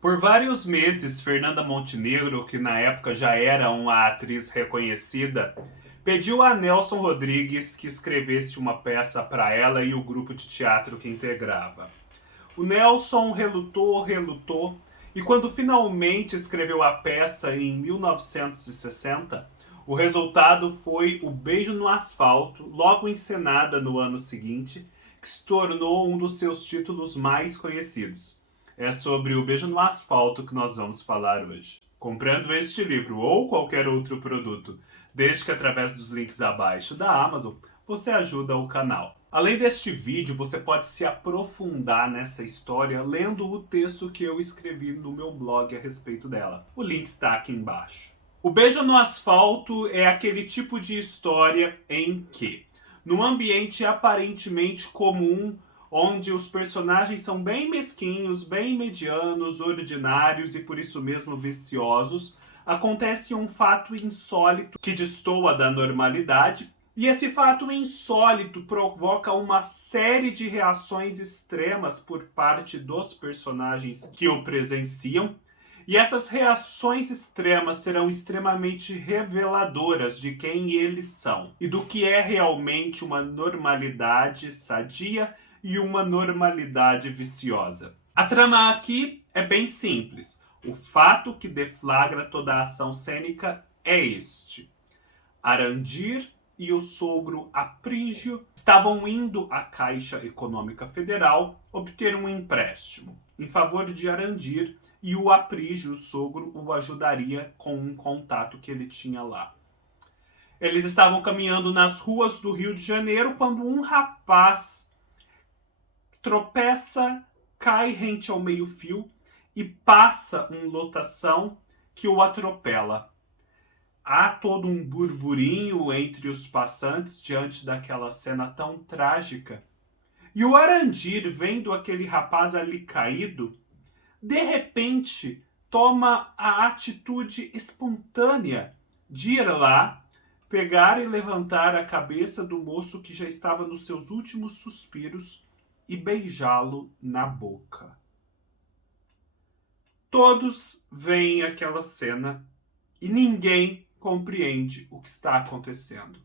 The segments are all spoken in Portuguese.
Por vários meses, Fernanda Montenegro, que na época já era uma atriz reconhecida, pediu a Nelson Rodrigues que escrevesse uma peça para ela e o grupo de teatro que integrava. O Nelson relutou, relutou, e quando finalmente escreveu a peça em 1960, o resultado foi O Beijo no Asfalto, logo encenada no ano seguinte, que se tornou um dos seus títulos mais conhecidos. É sobre O Beijo no Asfalto que nós vamos falar hoje. Comprando este livro ou qualquer outro produto, desde que através dos links abaixo da Amazon, você ajuda o canal. Além deste vídeo, você pode se aprofundar nessa história lendo o texto que eu escrevi no meu blog a respeito dela. O link está aqui embaixo. O Beijo no Asfalto é aquele tipo de história em que, num ambiente aparentemente comum, onde os personagens são bem mesquinhos, bem medianos, ordinários e por isso mesmo viciosos, acontece um fato insólito que destoa da normalidade, e esse fato insólito provoca uma série de reações extremas por parte dos personagens que o presenciam. E essas reações extremas serão extremamente reveladoras de quem eles são e do que é realmente uma normalidade sadia e uma normalidade viciosa. A trama aqui é bem simples. O fato que deflagra toda a ação cênica é este: Arandir e o sogro Aprígio estavam indo à Caixa Econômica Federal obter um empréstimo em favor de Arandir, e o Aprígio, o sogro, o ajudaria com um contato que ele tinha lá. Eles estavam caminhando nas ruas do Rio de Janeiro quando um rapaz tropeça, cai rente ao meio-fio e passa um lotação que o atropela. Há todo um burburinho entre os passantes diante daquela cena tão trágica. E o Arandir, vendo aquele rapaz ali caído, de repente toma a atitude espontânea de ir lá, pegar e levantar a cabeça do moço que já estava nos seus últimos suspiros e beijá-lo na boca. Todos veem aquela cena e ninguém compreende o que está acontecendo.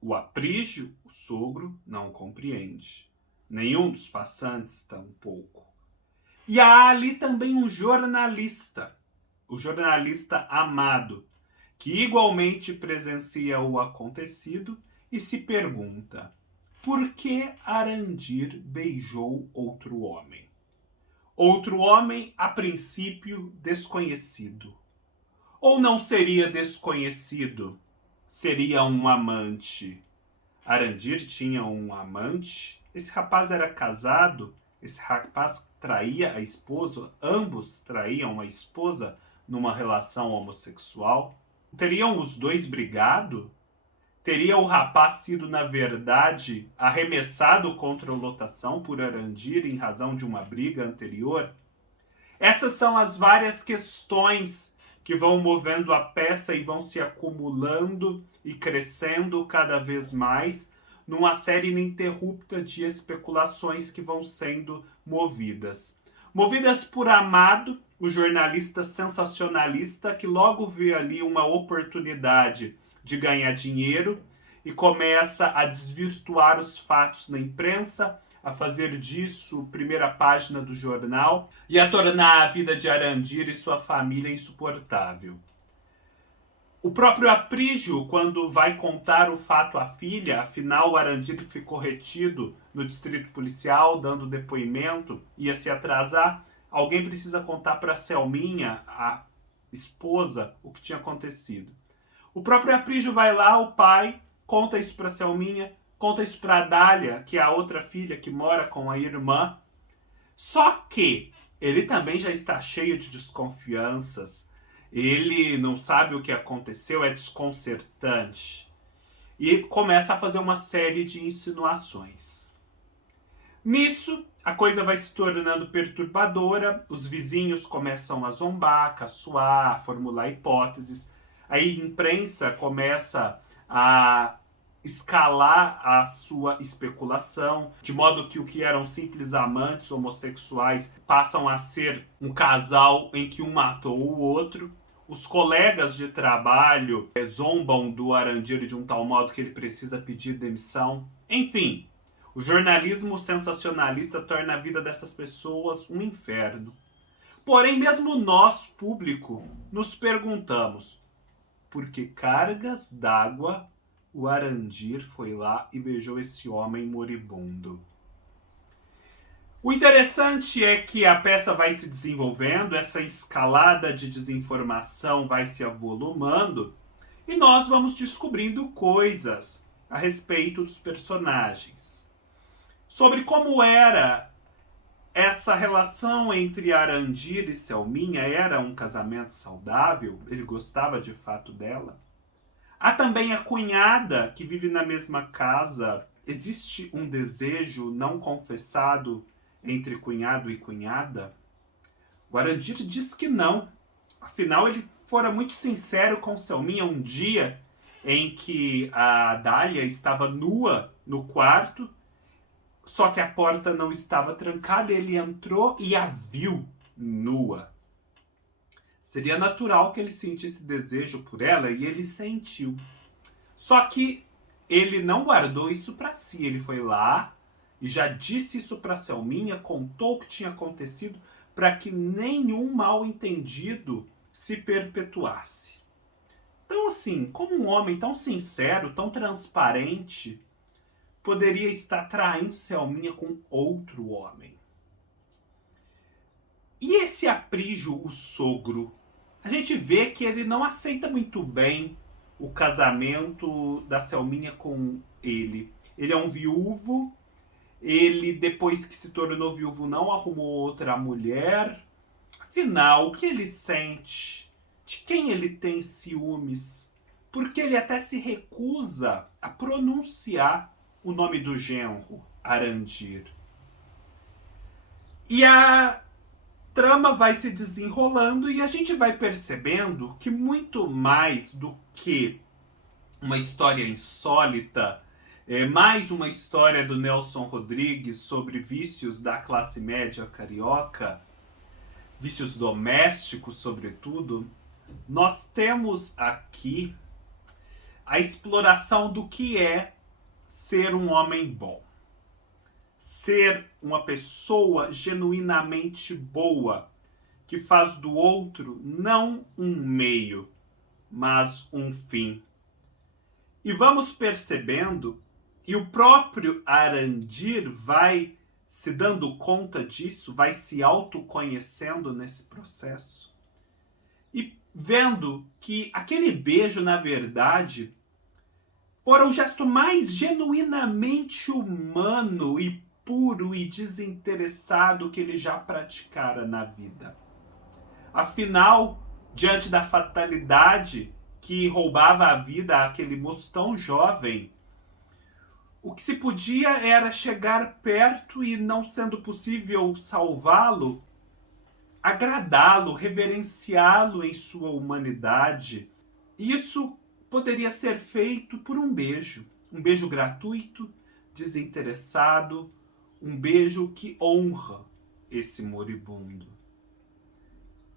O Aprígio, o sogro, não compreende. Nenhum dos passantes tampouco. E há ali também um jornalista, o jornalista Amado, que igualmente presencia o acontecido e se pergunta: por que Arandir beijou outro homem? Outro homem, a princípio, desconhecido. Ou não seria desconhecido? Seria um amante. Arandir tinha um amante? Esse rapaz era casado? Esse rapaz traía a esposa? Ambos traíam a esposa numa relação homossexual? Teriam os dois brigado? Teria o rapaz sido, na verdade, arremessado contra a lotação por Arandir em razão de uma briga anterior? Essas são as várias questões que vão movendo a peça e vão se acumulando e crescendo cada vez mais numa série ininterrupta de especulações que vão sendo movidas. Movidas por Amado, o jornalista sensacionalista que logo vê ali uma oportunidade de ganhar dinheiro e começa a desvirtuar os fatos na imprensa, a fazer disso primeira página do jornal e a tornar a vida de Arandir e sua família insuportável. O próprio Aprígio, quando vai contar o fato à filha, afinal o Arandir ficou retido no distrito policial, dando depoimento, ia se atrasar, alguém precisa contar para Selminha, a esposa, o que tinha acontecido. O próprio Aprígio vai lá, o pai, conta isso para Selminha, conta isso para Dália, que é a outra filha que mora com a irmã. Só que ele também já está cheio de desconfianças. Ele não sabe o que aconteceu, é desconcertante. E começa a fazer uma série de insinuações. Nisso, a coisa vai se tornando perturbadora, os vizinhos começam a zombar, a caçoar, a formular hipóteses. Aí a imprensa começa a escalar a sua especulação, de modo que o que eram simples amantes homossexuais passam a ser um casal em que um matou o outro. Os colegas de trabalho zombam do Arandir de um tal modo que ele precisa pedir demissão. Enfim, o jornalismo sensacionalista torna a vida dessas pessoas um inferno. Porém, mesmo nós, público, nos perguntamos: por que cargas d'água o Arandir foi lá e beijou esse homem moribundo? O interessante é que a peça vai se desenvolvendo, essa escalada de desinformação vai se avolumando e nós vamos descobrindo coisas a respeito dos personagens. Sobre como era essa relação entre Arandir e Selminha, era um casamento saudável? Ele gostava de fato dela? Há também a cunhada que vive na mesma casa. Existe um desejo não confessado entre cunhado e cunhada? O Arandir diz que não. Afinal, ele fora muito sincero com Selminha um dia em que a Dália estava nua no quarto, só que a porta não estava trancada, ele entrou e a viu nua. Seria natural que ele sentisse desejo por ela e ele sentiu. Só que ele não guardou isso para si, ele foi lá e já disse isso para Selminha, contou o que tinha acontecido para que nenhum mal-entendido se perpetuasse. Então, assim, como um homem tão sincero, tão transparente, poderia estar traindo Selminha com outro homem? E esse Aprígio, o sogro, a gente vê que ele não aceita muito bem o casamento da Selminha com ele. Ele é um viúvo, ele, depois que se tornou viúvo, não arrumou outra mulher. Afinal, o que ele sente? De quem ele tem ciúmes? Porque ele até se recusa a pronunciar o nome do genro, Arandir. E a trama vai se desenrolando e a gente vai percebendo que muito mais do que uma história insólita, mais uma história do Nelson Rodrigues sobre vícios da classe média carioca, vícios domésticos sobretudo, nós temos aqui a exploração do que é ser um homem bom. Ser uma pessoa genuinamente boa, que faz do outro não um meio, mas um fim. E vamos percebendo, e o próprio Arandir vai se dando conta disso, vai se autoconhecendo nesse processo. E vendo que aquele beijo, na verdade, fora o gesto mais genuinamente humano e puro e desinteressado que ele já praticara na vida. Afinal, diante da fatalidade que roubava a vida àquele moço tão jovem, o que se podia era chegar perto e, não sendo possível salvá-lo, agradá-lo, reverenciá-lo em sua humanidade. Isso poderia ser feito por um beijo gratuito, desinteressado, um beijo que honra esse moribundo.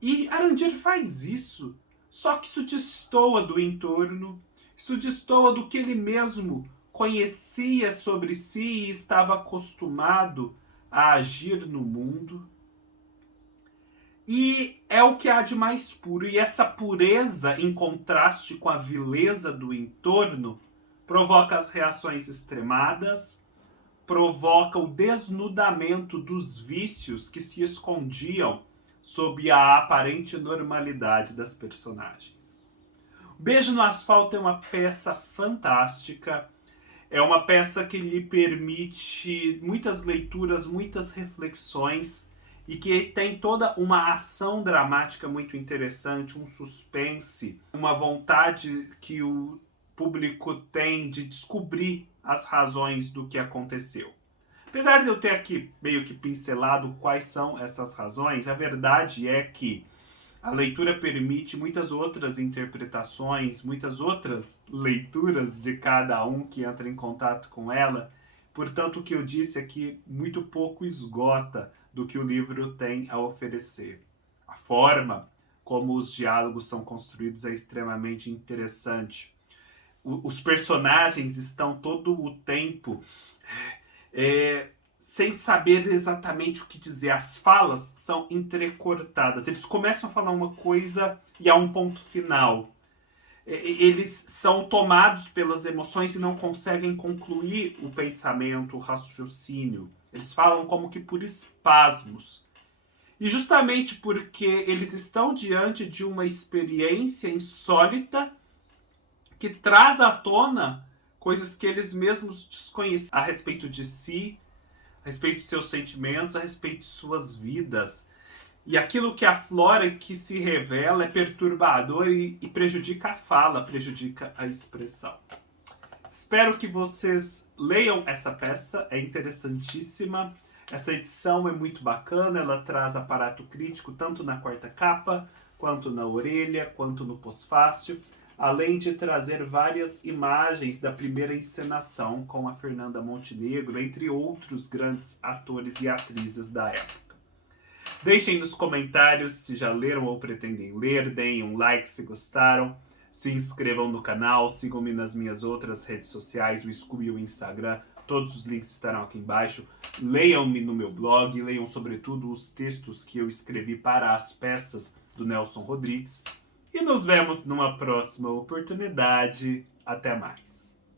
E Arandir faz isso, só que isso destoa do entorno, isso destoa do que ele mesmo conhecia sobre si e estava acostumado a agir no mundo. E é o que há de mais puro. E essa pureza, em contraste com a vileza do entorno, provoca as reações extremadas, provoca o desnudamento dos vícios que se escondiam sob a aparente normalidade das personagens. Beijo no Asfalto é uma peça fantástica. É uma peça que lhe permite muitas leituras, muitas reflexões, e que tem toda uma ação dramática muito interessante, um suspense, uma vontade que o público tem de descobrir as razões do que aconteceu. Apesar de eu ter aqui meio que pincelado quais são essas razões, a verdade é que A leitura permite muitas outras interpretações, muitas outras leituras de cada um que entra em contato com ela. Portanto, o que eu disse aqui muito pouco esgota do que o livro tem a oferecer. A forma como os diálogos são construídos é extremamente interessante. Os personagens estão todo o tempo sem saber exatamente o que dizer. As falas são entrecortadas. Eles começam a falar uma coisa e há um ponto final. Eles são tomados pelas emoções e não conseguem concluir o pensamento, o raciocínio. Eles falam como que por espasmos. E justamente porque eles estão diante de uma experiência insólita que traz à tona coisas que eles mesmos desconhecem a respeito de si, a respeito de seus sentimentos, a respeito de suas vidas. E aquilo que aflora e que se revela é perturbador e prejudica a fala, prejudica a expressão. Espero que vocês leiam essa peça, é interessantíssima. Essa edição é muito bacana, ela traz aparato crítico tanto na quarta capa, quanto na orelha, quanto no pós-fácio, além de trazer várias imagens da primeira encenação com a Fernanda Montenegro, entre outros grandes atores e atrizes da época. Deixem nos comentários se já leram ou pretendem ler, deem um like se gostaram, se inscrevam no canal, sigam-me nas minhas outras redes sociais, o Scooby e o Instagram, todos os links estarão aqui embaixo. Leiam-me no meu blog, leiam sobretudo os textos que eu escrevi para as peças do Nelson Rodrigues. E nos vemos numa próxima oportunidade. Até mais.